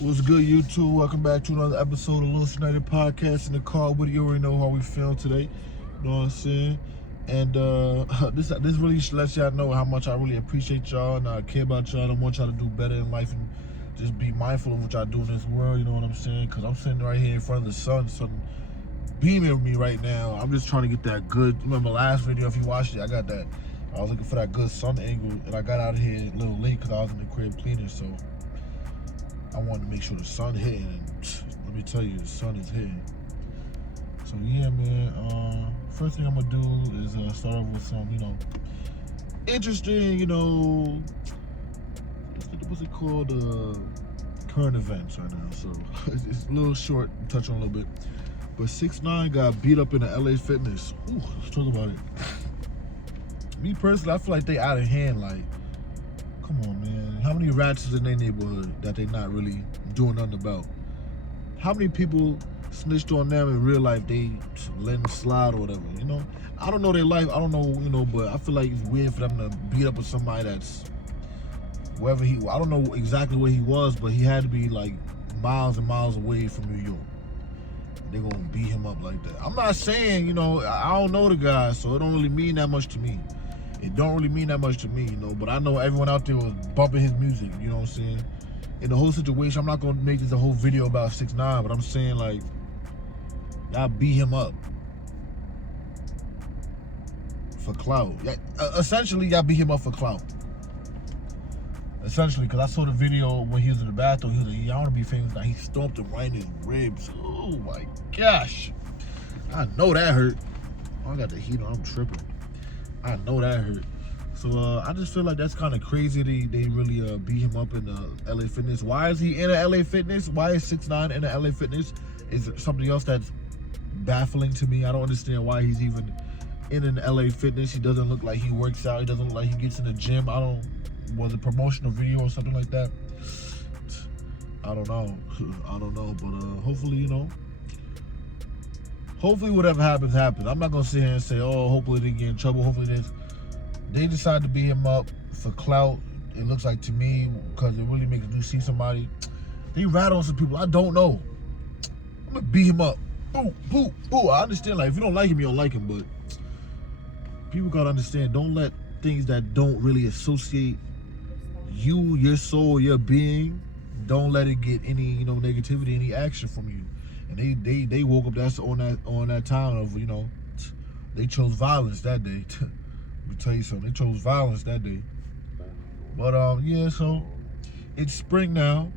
What's good, YouTube? Welcome back to another episode of LostUnited podcast. In the car with you, already know how we feeling today. You know what I'm saying? And this really lets y'all know how much I really appreciate y'all and I care about y'all. I want y'all to do better in life and just be mindful of what y'all do in this world. You know what I'm saying? Because I'm sitting right here in front of the sun beaming at me right now. I'm just trying to get that good. Remember last video? If you watched it, I was looking for that good sun angle, and I got out of here a little late because I was in the crib cleaning. So I wanted to make sure the sun hitting, and let me tell you, the sun is hitting. So yeah, man. First thing I'm gonna do is start off with some, interesting, what's it called? Current events right now. So it's a little short, touch on a little bit. But 6ix9ine got beat up in the LA Fitness. Ooh, let's talk about it. Me personally, I feel like they out of hand. Like, come on, man. How many rats is in their neighborhood that they not really doing nothing about? How many people snitched on them in real life? They let them slide or whatever, I don't know their life. I don't know, but I feel like it's weird for them to beat up with somebody that's wherever I don't know exactly where he was, but he had to be like miles and miles away from New York. They're gonna beat him up like that. I'm not saying, I don't know the guy, so it don't really mean that much to me. It don't really mean that much to me, but I know everyone out there was bumping his music, you know what I'm saying? In the whole situation, I'm not gonna make this a whole video about 6ix9ine, but I'm saying, like, y'all beat him up for clout. Essentially, y'all beat him up for clout. Essentially, because I saw the video when he was in the bathroom. He was like, I want to be famous. Now he stomped him right in his ribs. Oh my gosh. I know that hurt. Oh, I got the heat on. I'm tripping. I know that hurt. So I just feel like that's kind of crazy. They really beat him up in the LA Fitness. Why is he in a LA Fitness? Why is 6ix9ine in a LA Fitness? Is it something else that's baffling to me? I don't understand why he's even in an LA Fitness. He doesn't look like he works out. He doesn't look like he gets in the gym. Was it promotional video or something like that? I don't know. But hopefully whatever happens. I'm not gonna sit here and say, oh, hopefully they get in trouble. Hopefully they decide to beat him up for clout. It looks like to me, because it really makes you see somebody. They rat on some people. I don't know. I'm gonna beat him up. Boo, boo, boo. I understand, like, if you don't like him, you don't like him, but people gotta understand, don't let things that don't really associate you, your soul, your being, don't let it get any, negativity, any action from you. And they woke up on that time of, they chose violence that day. Let me tell you something, they chose violence that day. But yeah, so it's spring now.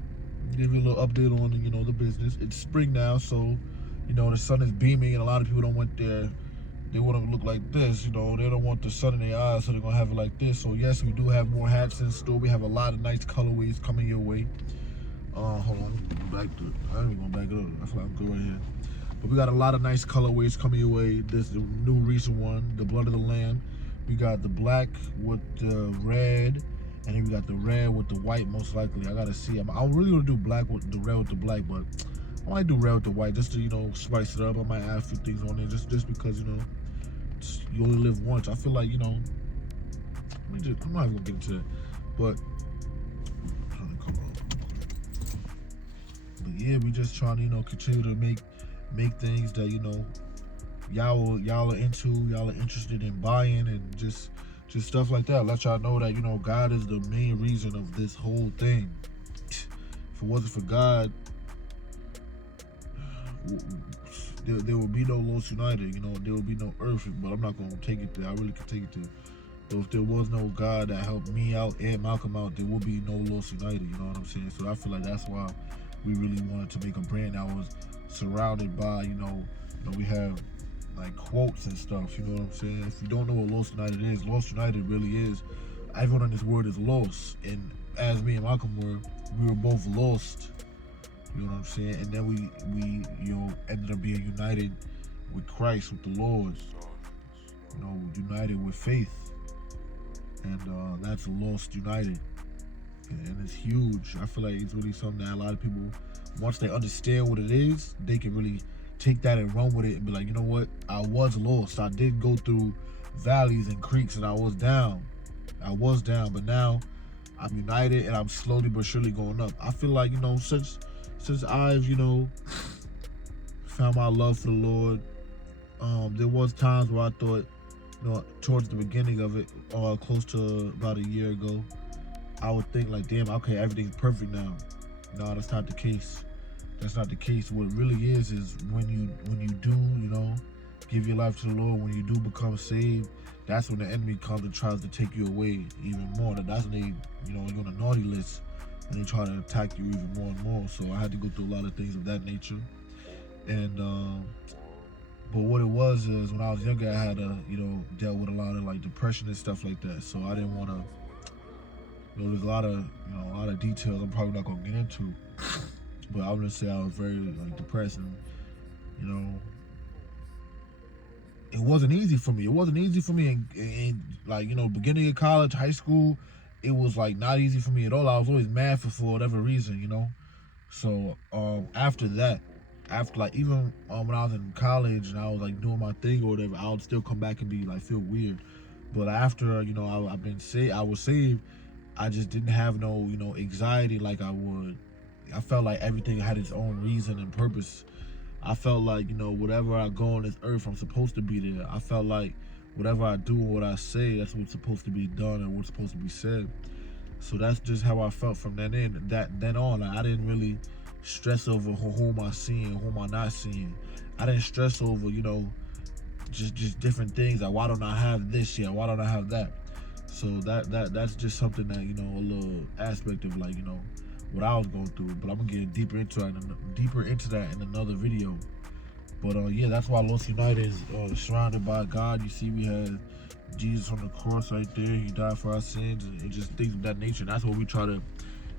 Give you a little update on the business. It's spring now, so the sun is beaming, and a lot of people don't want their. They want to look like this, they don't want the sun in their eyes, so they're gonna have it like this. So yes, we do have more hats in store. We have a lot of nice colorways coming your way. Hold on, I ain't even gonna back it up. I feel like I'm good right here. But we got a lot of nice colorways coming your way. This is the new recent one, the Blood of the Lamb. We got the black with the red, and then we got the red with the white, most likely. I gotta see. I'm really gonna do black with the red with the black, but I might do red with the white just to, spice it up. I might add a few things on there just because, you only live once. I feel like, I'm not even gonna get into that, but yeah, we just trying to, continue to make things that, y'all are into, y'all are interested in buying, and just stuff like that. Let y'all know that, God is the main reason of this whole thing. If it wasn't for God, there will be no LostUnited, there will be no earth, but I'm not going to take it there. I really could take it there. So if there was no God that helped me out and Malcolm out, there would be no LostUnited, you know what I'm saying? So I feel like that's why we really wanted to make a brand that was surrounded by, we have like quotes and stuff, you know what I'm saying? If you don't know what LostUnited is, LostUnited really is, everyone in this world is lost. And as me and Malcolm we were both lost. You know what I'm saying? And then we ended up being united with Christ, with the Lord. United with faith. And that's LostUnited. And it's huge. I feel like it's really something that a lot of people, once they understand what it is, they can really take that and run with it and be like, you know what? I was lost. I did go through valleys and creeks, and I was down. But now I'm united, and I'm slowly but surely going up. I feel like, since I've, found my love for the Lord, there was times where I thought, towards the beginning of it, close to about a year ago, I would think like, damn, okay, everything's perfect now. No, that's not the case. That's not the case. What it really is when you do, give your life to the Lord, when you do become saved, that's when the enemy comes and tries to take you away even more. That's when they, you're on a naughty list, and they try to attack you even more and more. So I had to go through a lot of things of that nature. And but what it was is, when I was younger, I had dealt with a lot of like depression and stuff like that. So I didn't want to. There's a lot of details I'm probably not gonna get into. But I'm gonna say I was very like depressed, and it wasn't easy for me. It wasn't easy for me in like beginning of college, high school. It was like not easy for me at all. I was always mad for whatever reason. So after that, after like even when I was in college and I was like doing my thing or whatever, I would still come back and be like feel weird. But after I've been saved, I was saved. I just didn't have no anxiety like I would. I felt like everything had its own reason and purpose. I felt like whatever I go on this earth, I'm supposed to be there. I felt like whatever I do and what I say, that's what's supposed to be done and what's supposed to be said. So that's just how I felt from then on. Like, I didn't really stress over who am I seeing, who am I not seeing. I didn't stress over just different things, like why don't I have this yet, why don't I have that. So that's just something that a little aspect of like what I was going through. But I'm gonna get deeper into that in another video. But yeah, that's why LostUnited is surrounded by God. You see, we have Jesus on the cross right there. He died for our sins, and just things of that nature. And that's what we try to,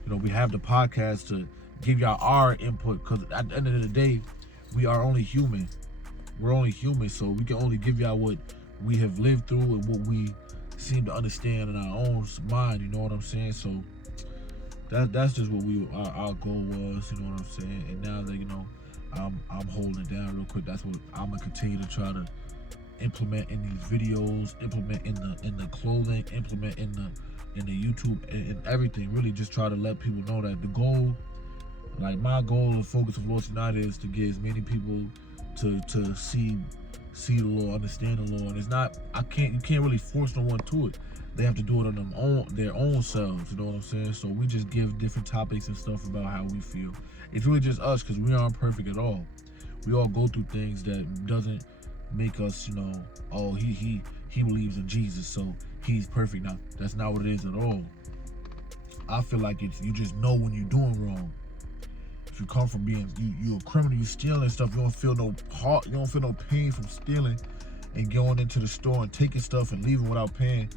we have the podcast to give y'all our input, because at the end of the day, we are only human. We're only human, so we can only give y'all what we have lived through and what we seem to understand in our own mind. You know what I'm saying? So that's just what our goal was. You know what I'm saying? And now that I'm holding it down real quick, that's what I'm gonna continue to try to implement in these videos, implement in the clothing, implement in the YouTube and everything. Really just try to let people know that the goal, like my goal and focus of LostUnited, is to get as many people to see the Lord, understand the Lord. It's not, you can't really force no one to it. They have to do it on their own selves, you know what I'm saying? So we just give different topics and stuff about how we feel. It's really just us, because we aren't perfect at all. We all go through things that doesn't make us, oh, he believes in Jesus, so he's perfect. Now, that's not what it is at all. I feel like you just know when you're doing wrong. If you come from being you a criminal, you stealing stuff, you don't feel no pain from stealing and going into the store and taking stuff and leaving without paying.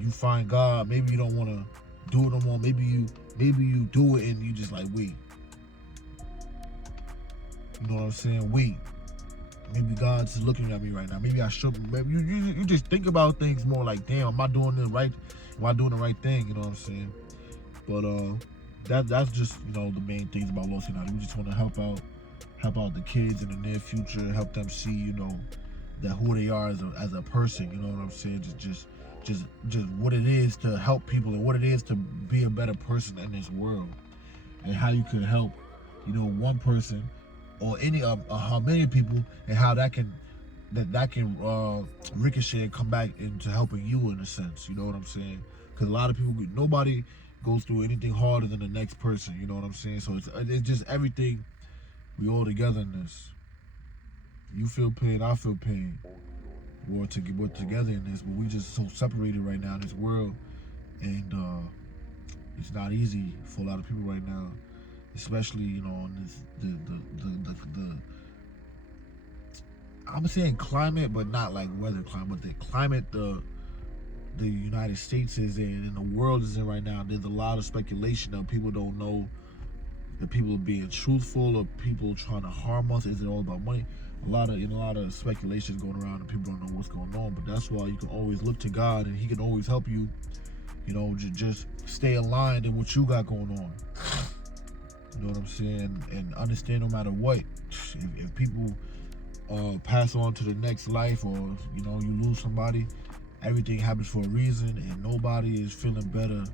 You find God. Maybe you don't want to do it no more. Maybe you do it and you just like, wait. You know what I'm saying? Wait. Maybe God's looking at me right now. Maybe I should. Maybe you just think about things more like, damn, am I doing this right? Am I doing the right thing? You know what I'm saying? But that's just the main things about LostUnited. We just want to help out the kids in the near future, help them see that who they are as a person. You know what I'm saying? Just what it is to help people and what it is to be a better person in this world, and how you can help one person or how many people, and how that can ricochet and come back into helping you in a sense. You know what I'm saying? Because a lot of people, nobody goes through anything harder than the next person. You know what I'm saying? So it's just everything. We all together in this. You feel pain, I feel pain. We're together in this, but we just so separated right now in this world, and it's not easy for a lot of people right now, especially in this the I'm saying climate, but not like weather climate, but the climate the United States is in and the world is in right now. There's a lot of speculation that people don't know, that people are being truthful, or people trying to harm us. Is it all about money? A lot of speculations going around, and people don't know what's going on. But that's why you can always look to God, and He can always help you. Just stay aligned in what you got going on. You know what I'm saying? And understand, no matter what, if people pass on to the next life, or you lose somebody, everything happens for a reason, and nobody is feeling better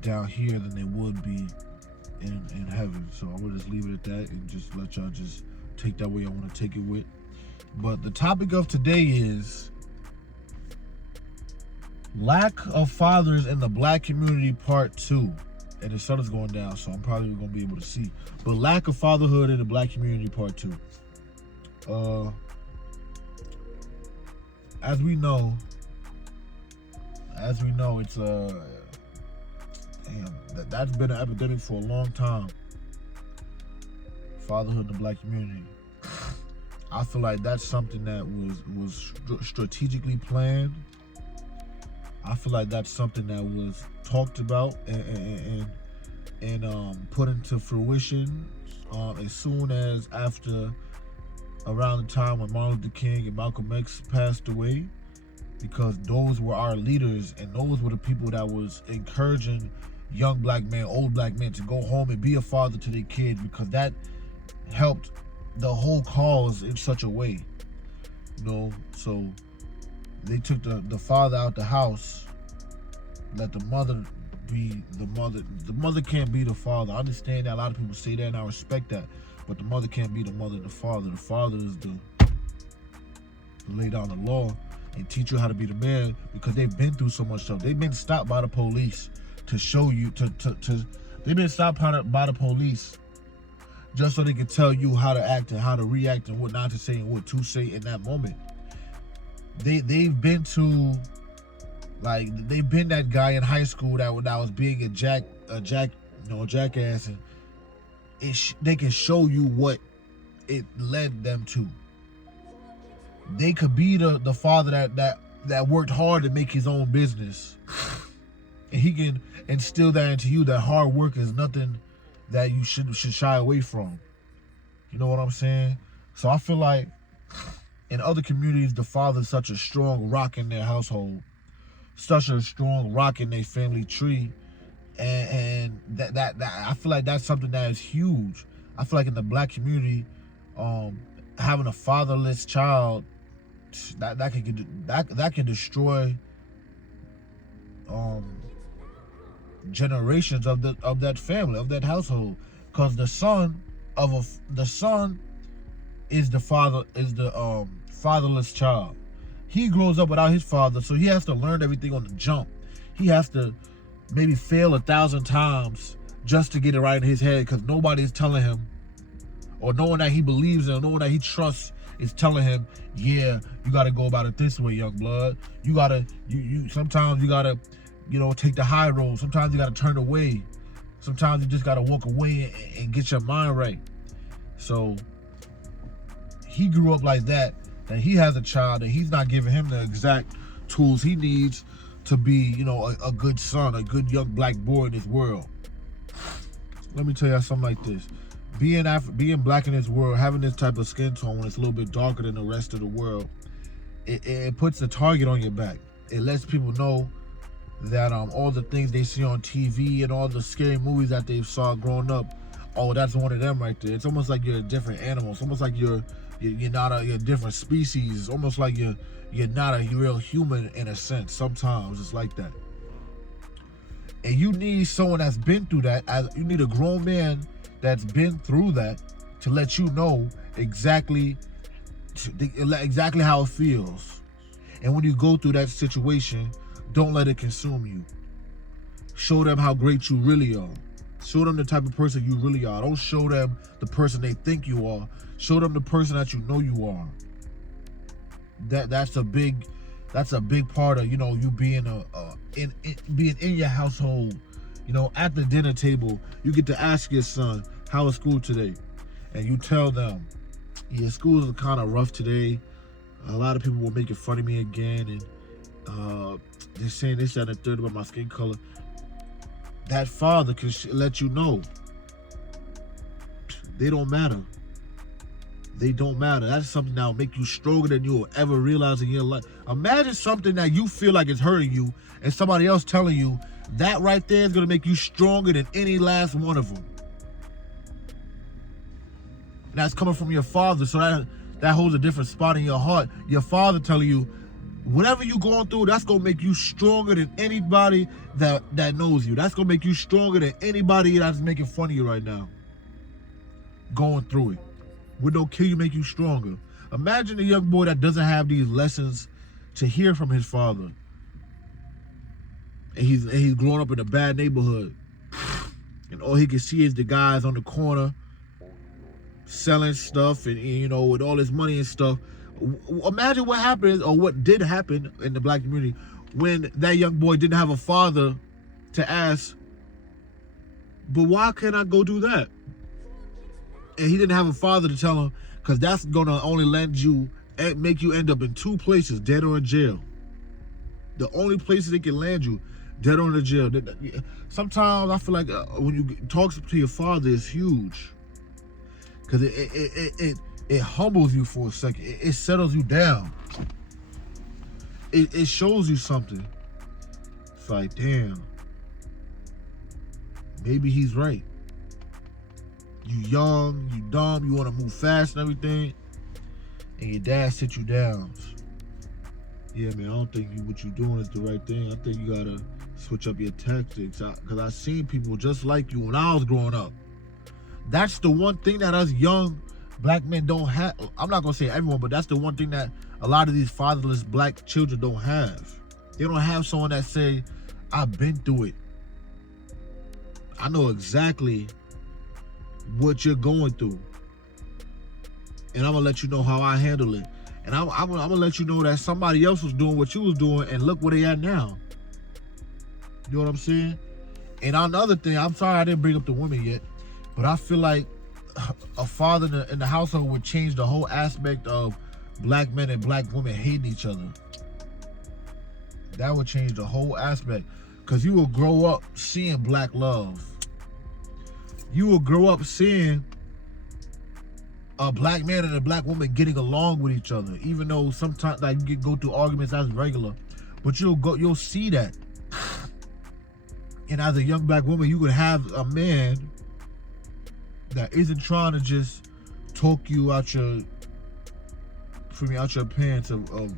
down here than they would be in heaven. So I will just leave it at that and just let y'all just take that way I want to take it with. But the topic of today is lack of fathers in the black community part 2. And the sun is going down, so I'm probably going to be able to see. But lack of fatherhood in the black community part 2. As we know, it's that's been an epidemic for a long time. Fatherhood in the black community. I feel like that's something that was strategically planned. I feel like that's something that was talked about and put into fruition as soon as after around the time when Martin Luther King and Malcolm X passed away, because those were our leaders and those were the people that was encouraging young black men, old black men to go home and be a father to their kids, because that helped the whole cause in such a way, so they took the father out the house, let the mother be the mother. The mother can't be the father. I understand that a lot of people say that, and I respect that, but the mother can't be the mother of the father. The father is to lay down the law and teach you how to be the man, because they've been through so much stuff. They've been stopped by the police to show you they've been stopped by the police just so they can tell you how to act and how to react and what not to say and what to say in that moment. They've been to, like, they've been that guy in high school that was being a jackass, and they can show you what it led them to. They could be the father that worked hard to make his own business, and he can instill that into you, that hard work is nothing that you should shy away from. You know what I'm saying? So I feel like in other communities, the father is such a strong rock in their household, such a strong rock in their family tree, and that I feel like that's something that is huge. I feel like in the black community, having a fatherless child, that can destroy generations of that family, of that household, because the son is the fatherless child. He grows up without his father, so he has to learn everything on the jump. He has to maybe fail 1,000 times just to get it right in his head, because nobody's telling him, or no one that he believes in, or no one that he trusts is telling him, yeah, you got to go about it this way, young blood. You gotta, sometimes you gotta, take the high road. Sometimes you gotta turn away. Sometimes you just gotta walk away and get your mind right. So he grew up like that, and he has a child, and he's not giving him the exact tools he needs to be, a good son, a good young black boy in this world. Let me tell you something like this. Being black in this world, having this type of skin tone when it's a little bit darker than the rest of the world, it puts a target on your back. It lets people know that all the things they see on TV and all the scary movies that they saw growing up, oh, that's one of them right there. It's almost like you're a different animal. It's almost like you're not you're a different species. It's almost like you're not a real human in a sense. Sometimes it's like that. And you need someone that's been through that. You need a grown man that's been through that to let you know exactly how it feels. And when you go through that situation, don't let it consume you. Show them how great you really are. Show them the type of person you really are. Don't show them the person they think you are. Show them the person that you know you are. That's a big part of you being being in your household. At the dinner table, you get to ask your son, how was school today? And you tell them, yeah, school is kind of rough today. A lot of people will make fun of me again, and they're saying this, that, and the third about my skin color. That father can let you know they don't matter. They don't matter. That's something that will make you stronger than you will ever realize in your life. Imagine something that you feel like is hurting you, and somebody else telling you that right there is going to make you stronger than any last one of them. And that's coming from your father, so that holds a different spot in your heart. Your father telling you Whatever you going through, that's gonna make you stronger than anybody that knows you. That's gonna make you stronger than anybody that's making fun of you right now. Going through it. What don't kill you make you stronger. Imagine a young boy that doesn't have these lessons to hear from his father. And he's growing up in a bad neighborhood. And all he can see is the guys on the corner selling stuff and you know, with all this money and stuff. Imagine what happened or what did happen in the black community when that young boy didn't have a father to ask, but why can't I go do that? And he didn't have a father to tell him, because that's gonna only land you and make you end up in two places, dead or in jail. The only places it can land you, dead or in jail. Sometimes I feel like when you talk to your father, it's huge, because it humbles you for a second. It settles you down. It shows you something. It's like, damn, maybe he's right. You young, you dumb, you want to move fast and everything, and your dad sit you down. Yeah, man, I don't think what you're doing is the right thing. I think you gotta switch up your tactics. Because I seen people just like you when I was growing up. That's the one thing that us young black men don't have. I'm not gonna say everyone, but that's the one thing that a lot of these fatherless black children don't have. They don't have someone that say, I've been through it. I know exactly what you're going through. And I'm gonna let you know how I handle it. And I'm gonna let you know that somebody else was doing what you was doing and look where they at now. You know what I'm saying? And another thing, I'm sorry I didn't bring up the women yet, but I feel like a father in the household would change the whole aspect of black men and black women hating each other. That would change the whole aspect, because you will grow up seeing black love. You will grow up seeing a black man and a black woman getting along with each other, even though sometimes like you go through arguments, that's regular, but you'll see that. And as a young black woman, you could have a man that isn't trying to just talk you out your pants of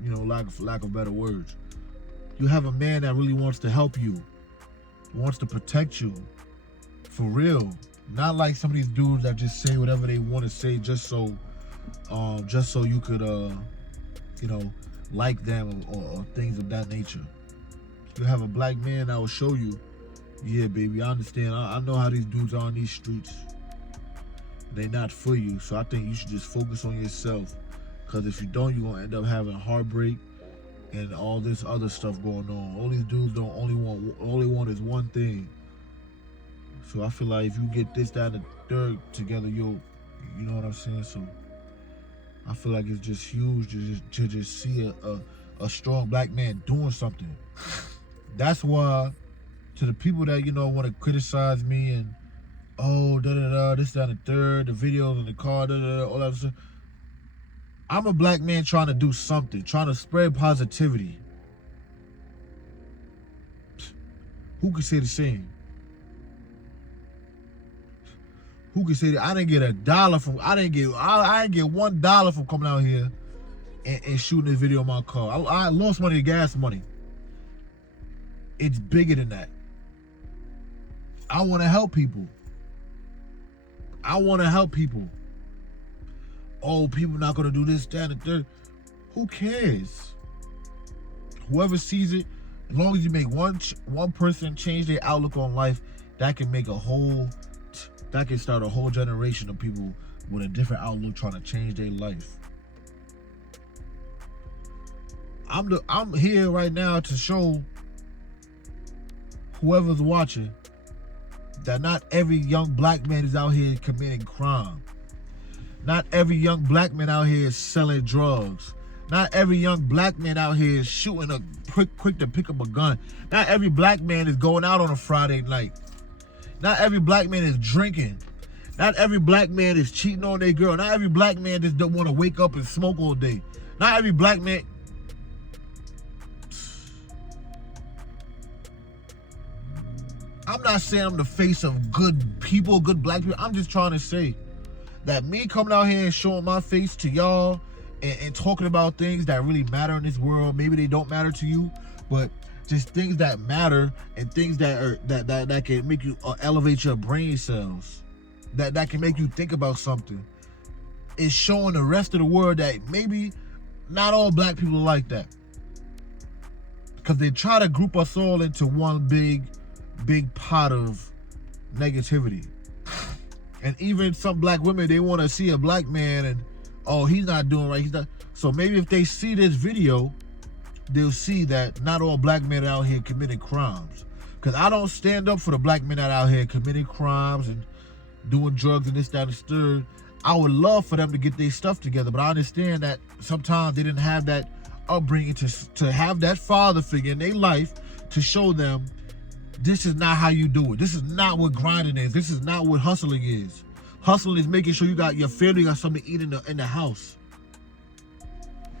you know, lack of better words. You have a man that really wants to help you, wants to protect you, for real. Not like some of these dudes that just say whatever they want to say just so you could you know, like them or things of that nature. You have a black man that will show you, yeah, baby, I understand. I know how these dudes are on these streets. They're not for you. So I think you should just focus on yourself. Because if you don't, you're going to end up having heartbreak and all this other stuff going on. All these dudes only want is one thing. So I feel like if you get this, that, and the third together, you know what I'm saying? So I feel like it's just huge to just see a strong black man doing something. That's why, to the people that, you know, want to criticize me and, oh, this, that, and the third, the videos in the car, all that stuff. I'm a black man trying to do something, trying to spread positivity. Who can say the same? Who can say that? I didn't get $1 from, I didn't get $1 from coming out here and shooting this video in my car. I lost money, gas money. It's bigger than that. I want to help people. Oh, people not going to do this, that, and the third. Who cares? Whoever sees it, as long as you make one person change their outlook on life, that can start a whole generation of people with a different outlook trying to change their life. I'm here right now to show whoever's watching that not every young black man is out here committing crime. Not every young black man out here is selling drugs. Not every young black man out here is shooting quick to pick up a gun. Not every black man is going out on a Friday night. Not every black man is drinking. Not every black man is cheating on their girl. Not every black man just don't want to wake up and smoke all day. Not every black man. I'm not saying I'm the face of good people, good black people. I'm just trying to say that me coming out here and showing my face to y'all and talking about things that really matter in this world. Maybe they don't matter to you, but just things that matter and things that are that can make you elevate your brain cells, that can make you think about something. It's showing the rest of the world that maybe not all black people are like that, because they try to group us all into one big pot of negativity. And even some black women, they want to see a black man and, oh, he's not doing right, he's not. So maybe if they see this video, they'll see that not all black men are out here committing crimes. Because I don't stand up for the black men that are out here committing crimes and doing drugs and this, that, and the third. I would love for them to get their stuff together, but I understand that sometimes they didn't have that upbringing to have that father figure in their life to show them this is not how you do it. This is not what grinding is. This is not what hustling is. Hustling is making sure you got your family got something to eat in the house.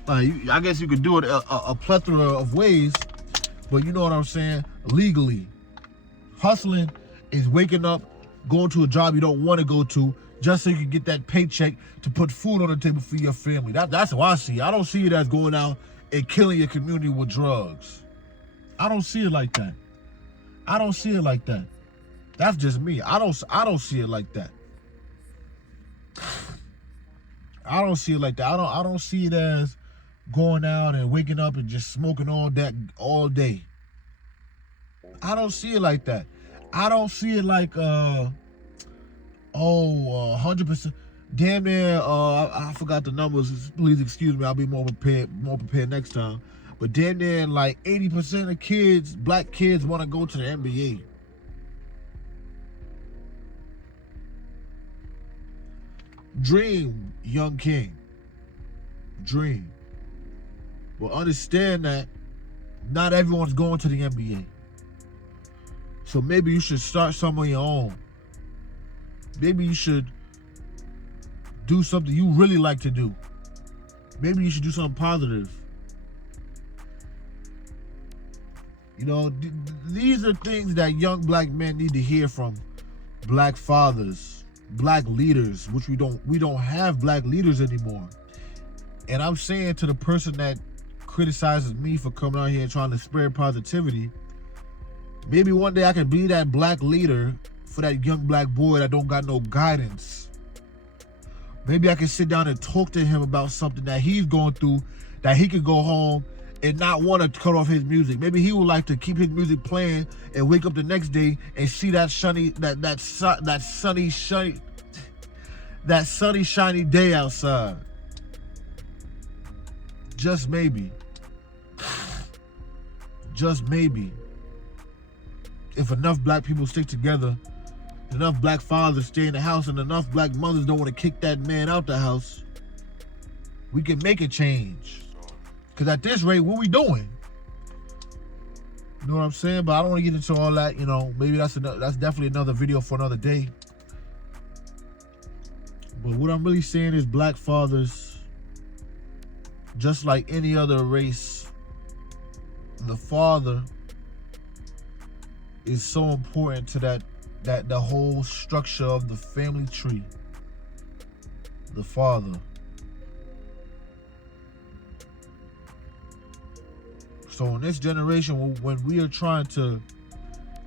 I guess you could do it a plethora of ways, but you know what I'm saying? Legally. Hustling is waking up, going to a job you don't want to go to, just so you can get that paycheck to put food on the table for your family. That's how I see it. I don't see it as going out and killing your community with drugs. I don't see it like that. I don't see it like that. That's just me. I don't see it like that. I don't see it like that. I don't see it as going out and waking up and just smoking all day. I don't see it like that. I don't see it like 100%. Damn near I forgot the numbers. Please excuse me. I'll be more prepared next time. But damn near like 80% of kids, black kids, want to go to the NBA. Dream, young king. Dream. Well, understand that not everyone's going to the NBA. So maybe you should start some on your own. Maybe you should do something you really like to do. Maybe you should do something positive. You know, these are things that young black men need to hear from black fathers, black leaders, which we don't have black leaders anymore. And I'm saying to the person that criticizes me for coming out here and trying to spread positivity, maybe one day I can be that black leader for that young black boy that don't got no guidance. Maybe I can sit down and talk to him about something that he's going through, that he could go home and not want to cut off his music. Maybe he would like to keep his music playing and wake up the next day and see that sunny shiny day outside. Just maybe. Just maybe. If enough black people stick together, enough black fathers stay in the house, and enough black mothers don't want to kick that man out the house, we can make a change. Because at this rate, what we doing? You know what I'm saying? But I don't want to get into all that. You know, maybe that's definitely another video for another day. But what I'm really saying is, black fathers, just like any other race, the father is so important to that the whole structure of the family tree. The father. So in this generation, when we are trying to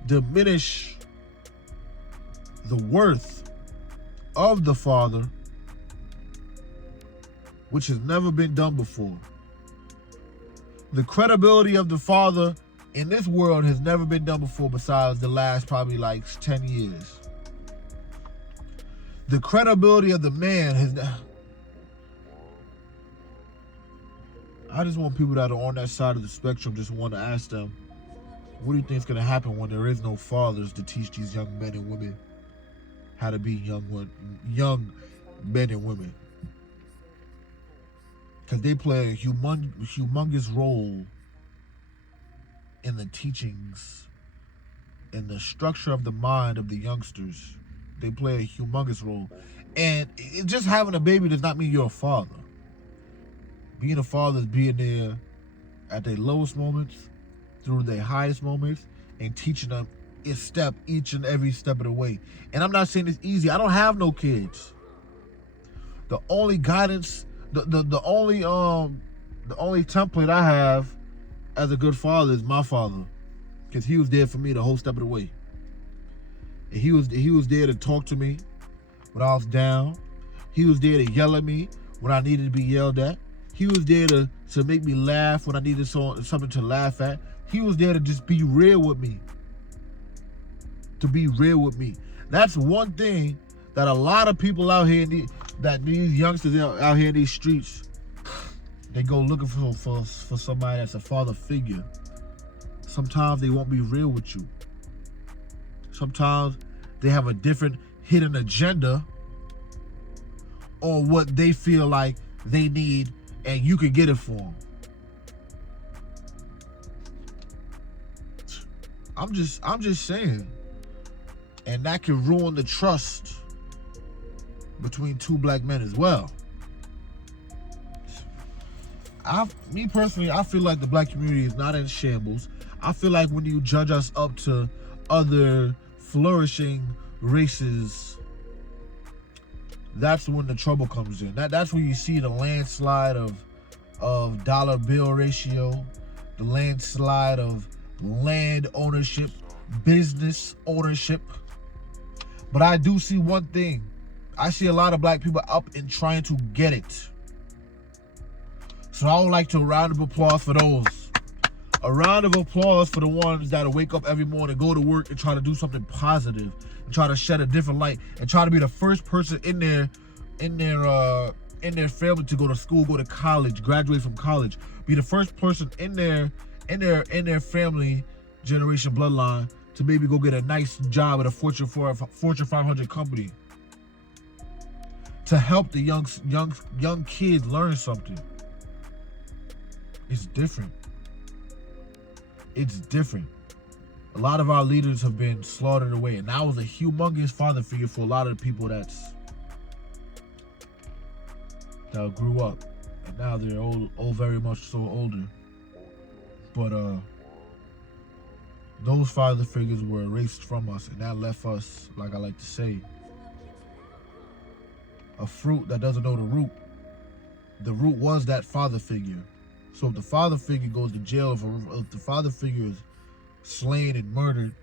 diminish the worth of the father, which has never been done before, the credibility of the father in this world has never been done before, besides the last probably like 10 years. The credibility of the man has. I just want people that are on that side of the spectrum, just want to ask them, what do you think is going to happen when there is no fathers to teach these young men and women how to be young men and women? Because they play a humongous role in the teachings and the structure of the mind of the youngsters. They play a humongous role. And just having a baby does not mean you're a father. Being a father is being there at their lowest moments, through their highest moments, and teaching them each and every step of the way. And I'm not saying it's easy. I don't have no kids. The only guidance The only template I have as a good father is my father, because he was there for me the whole step of the way. And he was there to talk to me when I was down. He was there to yell at me when I needed to be yelled at. He was there to make me laugh when I needed something to laugh at. He was there to just be real with me. To be real with me. That's one thing that a lot of people out here, these youngsters out here in these streets, they go looking for somebody that's a father figure. Sometimes they won't be real with you. Sometimes they have a different hidden agenda on what they feel like they need, and you can get it for them. I'm just saying. And that can ruin the trust between two black men as well. Me personally, I feel like the black community is not in shambles. I feel like when you judge us up to other flourishing races, that's when the trouble comes in. That's when you see the landslide of dollar bill ratio, the landslide of land ownership, business ownership. But I do see one thing. I see a lot of black people up and trying to get it. So I would like to a round of applause for those. A round of applause for the ones that wake up every morning, go to work and try to do something positive, and try to shed a different light, and try to be the first person in their family to go to school, go to college, graduate from college, be the first person in their family generation bloodline to maybe go get a nice job at a Fortune 500 company, to help the young kids learn something. It's different. It's different. A lot of our leaders have been slaughtered away, and I was a humongous father figure for a lot of the people that grew up, and now they're old, very much so older. But those father figures were erased from us, and that left us, like I like to say, a fruit that doesn't know the root. The root was that father figure. So if the father figure goes to jail, if the father figure is slain and murdered,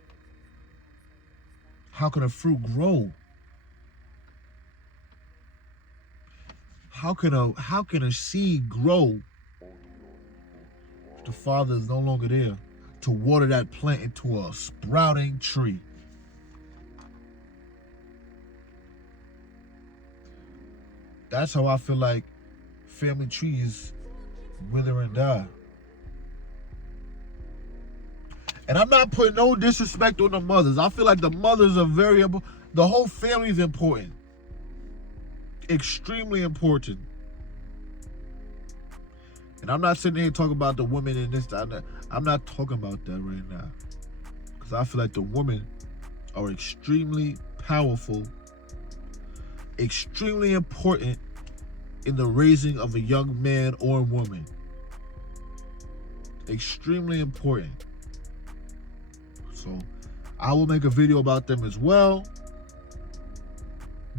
how can a fruit grow? How can a seed grow if the father is no longer there to water that plant into a sprouting tree? That's how I feel like family trees wither and die. And I'm not putting no disrespect on the mothers. I feel like the mothers are very important. The whole family is important. Extremely important. And I'm not sitting here talking about the women in this. I'm not talking about that right now. Because I feel like the women are extremely powerful, extremely important in the raising of a young man or woman. Extremely important. So I will make a video about them as well.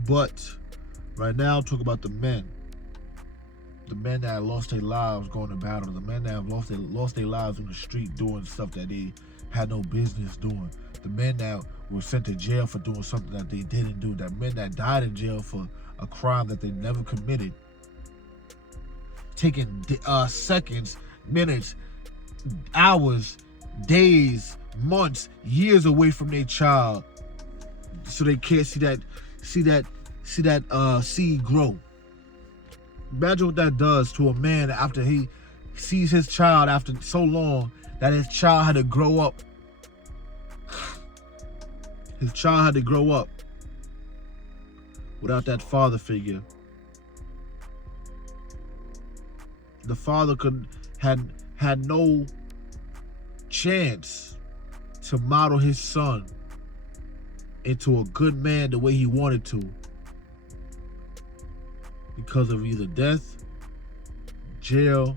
But right now, I'm talking about the men. The men that have lost their lives going to battle. The men that have lost their lives on the street doing stuff that they had no business doing. The men that were sent to jail for doing something that they didn't do. The men that died in jail for a crime that they never committed. Taking seconds, minutes, hours, days, months, years away from their child, so they can't see that seed grow. Imagine what that does to a man after he sees his child after so long, that his child had to grow up. His child had to grow up without that father figure. The father had no chance to model his son into a good man the way he wanted to, because of either death, jail,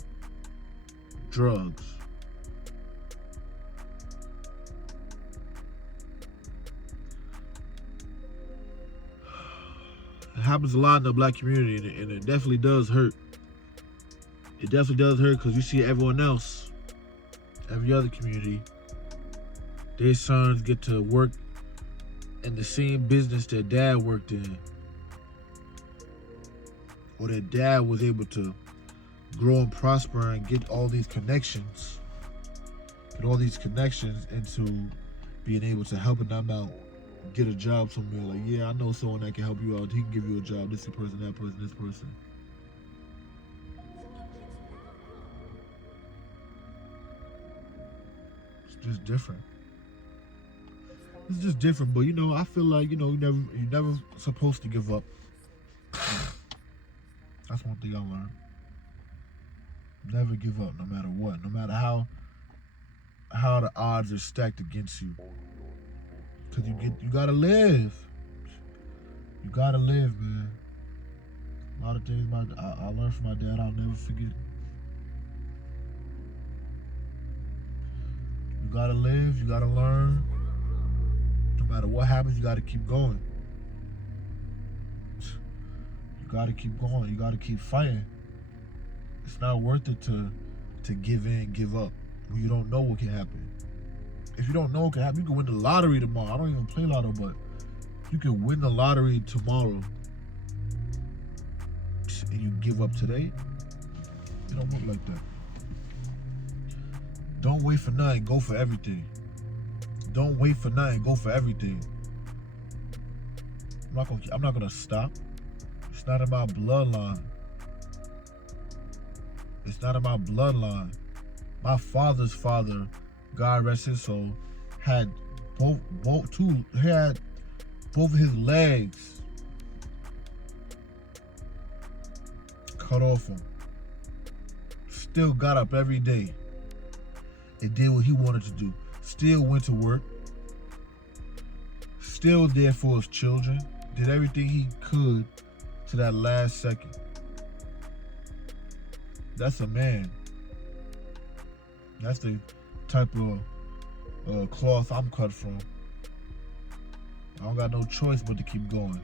drugs. It happens a lot in the black community, and it definitely does hurt. It definitely does hurt because you see everyone else, every other community, their sons get to work in the same business their dad worked in, or their dad was able to grow and prosper and get all these connections, into being able to helping them out, get a job somewhere. Like, yeah, I know someone that can help you out. He can give you a job. This person, that person, this person. It's just different. It's just different, but I feel like you're never supposed to give up. That's one thing I learned. Never give up, no matter what, no matter how the odds are stacked against you. Cause you gotta live. You gotta live, man. A lot of things I learned from my dad, I'll never forget. You gotta live, you gotta learn. No matter what happens, you gotta keep going. You gotta keep going. You gotta keep fighting. It's not worth it to give in, give up when you don't know what can happen. If you don't know what can happen, you can win the lottery tomorrow. I don't even play lotto, but you can win the lottery tomorrow and you give up today. It don't look like that. Don't wait for nothing, go for everything. Don't wait for nothing, go for everything. I'm not gonna stop. It's not in my bloodline. It's not in my bloodline. My father's father, God rest his soul, had both of his legs cut off him. Still got up every day and did what he wanted to do. Still went to work. Still there for his children. Did everything he could to that last second. That's a man. That's the type of cloth I'm cut from. I don't got no choice but to keep going.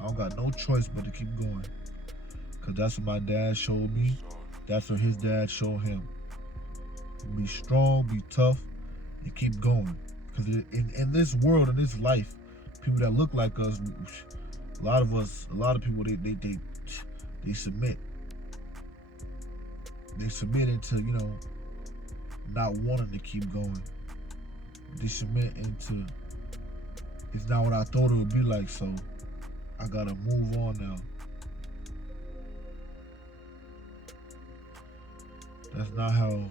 I don't got no choice but to keep going. Because that's what my dad showed me. That's what his dad showed him. Be strong, be tough, and keep going. Because in this world, in this life, people that look like us, a lot of people, they submit. They submit into, not wanting to keep going. They submit into, it's not what I thought it would be like, so I gotta move on now. That's not how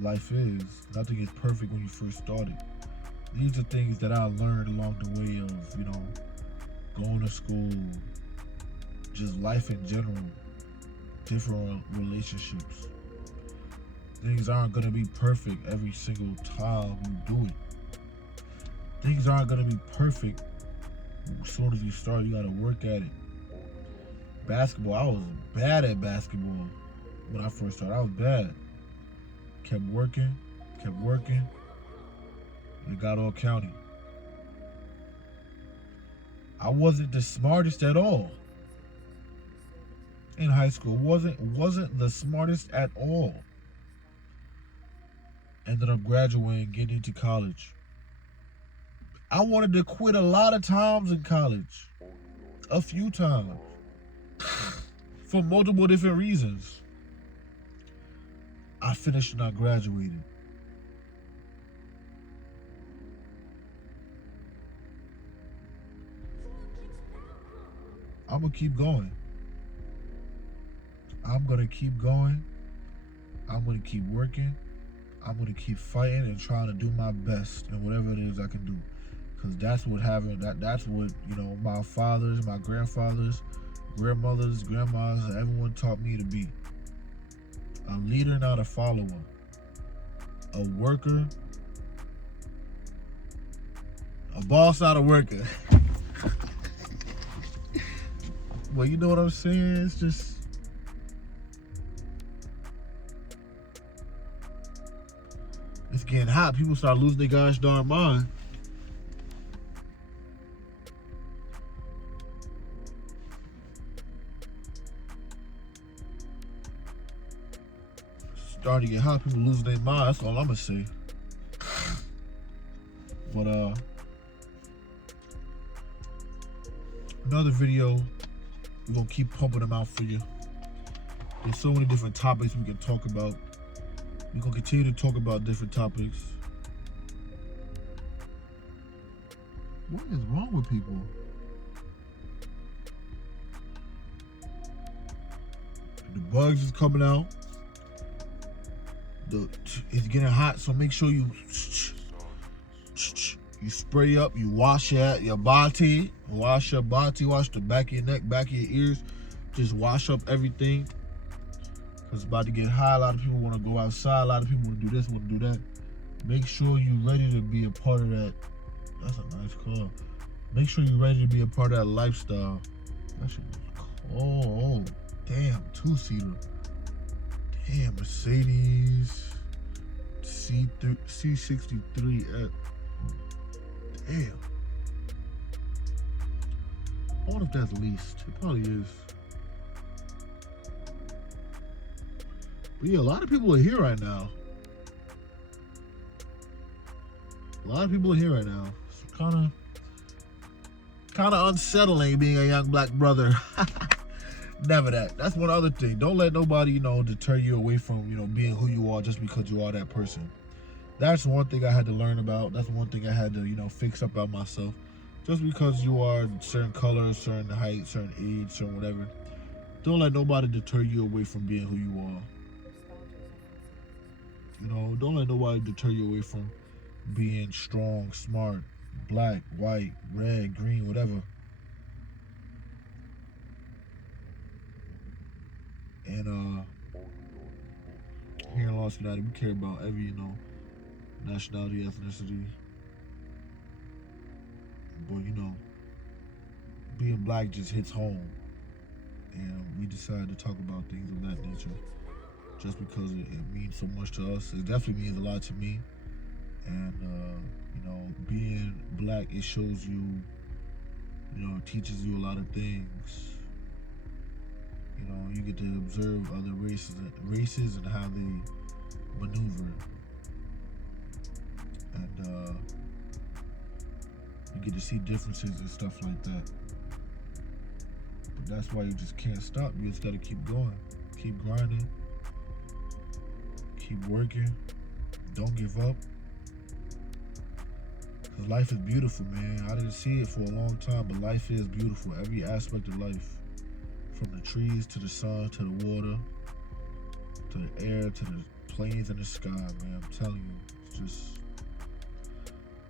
life is. Nothing is perfect when you first started. These are things that I learned along the way of, going to school, just life in general, different relationships. Things aren't gonna be perfect every single time you do it. Things aren't gonna be perfect as soon as you start. You gotta work at it. Basketball, I was bad at basketball when I first started. I was bad. Kept working, and it got all county. I wasn't the smartest at all in high school. Wasn't the smartest at all. Ended up graduating, getting into college. I wanted to quit a lot of times in college. A few times. For multiple different reasons. I finished and I graduated. I'm gonna keep going. I'm gonna keep going. I'm gonna keep working. I'm gonna keep fighting and trying to do my best in whatever it is I can do. Cause that's what my fathers, my grandfathers, grandmothers, grandmas, everyone taught me to be. A leader, not a follower. A worker. A boss, not a worker. Well, you know what I'm saying? It's just, it's getting hot. People start losing their gosh darn mind. starting to get hot. People losing their mind. That's all I'm gonna say. But another video. We're gonna keep pumping them out for you. There's so many different topics we can talk about. We're gonna continue to talk about different topics. What is wrong with people? The bugs is coming out. It's getting hot, so make sure you spray up, you wash your body, wash the back of your neck, back of your ears. Just wash up everything. Cause it's about to get hot. A lot of people want to go outside. A lot of people want to do this, want to do that. Make sure you're ready to be a part of that. That's a nice car. Make sure you're ready to be a part of that lifestyle. That shit is cold. Damn, two-seater. Damn, Mercedes C63F. Damn. I wonder if that's leased. It probably is. But yeah, a lot of people are here right now. It's kind of unsettling being a young black brother. Never that. That's one other thing. Don't let nobody, deter you away from, being who you are just because you are that person. That's one thing I had to learn about. That's one thing I had to, fix up about myself. Just because you are certain color, certain height, certain age, certain whatever, don't let nobody deter you away from being who you are. Don't let nobody deter you away from being strong, smart, black, white, red, green, whatever. And here in LostUnited, we care about every, nationality, ethnicity. But being black just hits home. And we decided to talk about things of that nature. Just because it means so much to us. It definitely means a lot to me. And, being black, it shows you, it teaches you a lot of things. You get to observe other races and how they maneuver. And you get to see differences and stuff like that. But that's why you just can't stop. You just gotta keep going. Keep grinding. Keep working. Don't give up. Because life is beautiful, man. I didn't see it for a long time, but life is beautiful. Every aspect of life. From the trees to the sun to the water to the air to the planes and the sky, man. I'm telling you, it's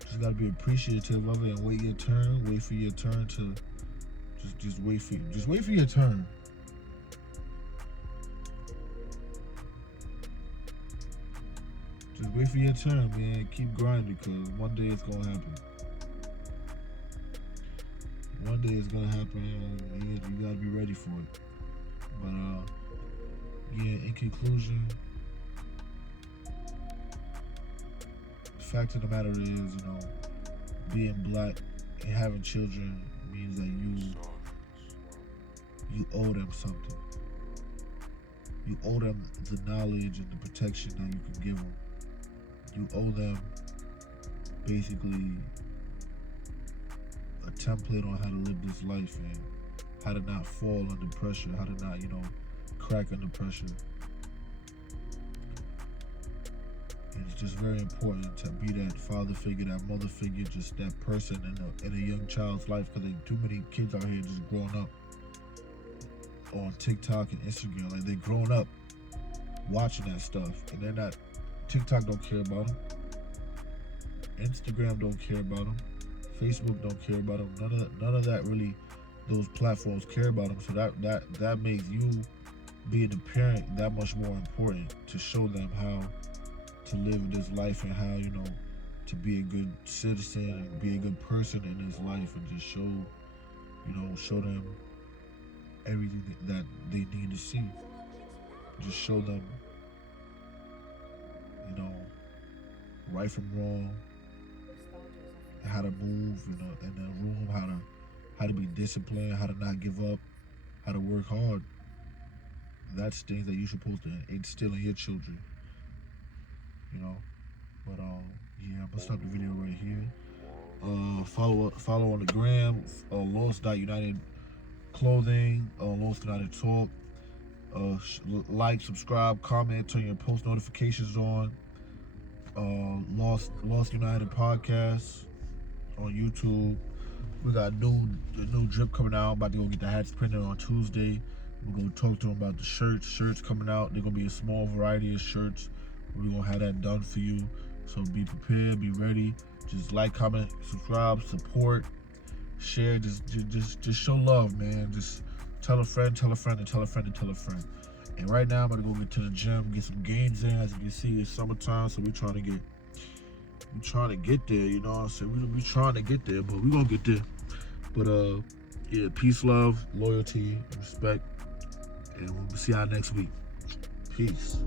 just gotta be appreciative of it and wait your turn. Wait for your turn to just wait for your turn. Just wait for your turn, man. Keep grinding, because one day it's gonna happen. One day it's gonna happen, and you gotta be ready for it. But yeah, in conclusion, the fact of the matter is, being black and having children means that you owe them something. You owe them the knowledge and the protection that you can give them. You owe them basically a template on how to live this life and how to not fall under pressure, how to not, crack under pressure. And it's just very important to be that father figure, that mother figure, just that person in a young child's life, because too many kids out here just growing up on TikTok and Instagram. Like, they're growing up watching that stuff, and they're not. TikTok don't care about them. Instagram don't care about them. Facebook don't care about them. None of that really. Those platforms care about them. So that makes you being a parent that much more important, to show them how to live this life and how to be a good citizen and be a good person in this life, and just show them everything that they need to see. Just show them right from wrong, how to move in the room, how to be disciplined, how to not give up, how to work hard. That's things that you're supposed to instill in your children. you know. But yeah, I'm gonna stop the video right here. Follow on the gram, Lost.United clothing, Lost United talk. Like, subscribe, comment, turn your post notifications on. Lost United podcast on YouTube. We got new drip coming out. About to go get the hats printed on Tuesday. We're gonna talk to them about the shirts. Shirts coming out. They're gonna be a small variety of shirts. We're gonna have that done for you. So be prepared, be ready. Just like, comment, subscribe, support, share. Just show love, man. Just tell a friend, tell a friend, and tell a friend, and tell a friend. And right now, I'm gonna go get to the gym, get some gains in. As you can see, it's summertime, so we're trying to get there. You know what I'm saying? We trying to get there, but we gonna get there. But yeah, peace, love, loyalty, respect, and we'll see y'all next week. Peace.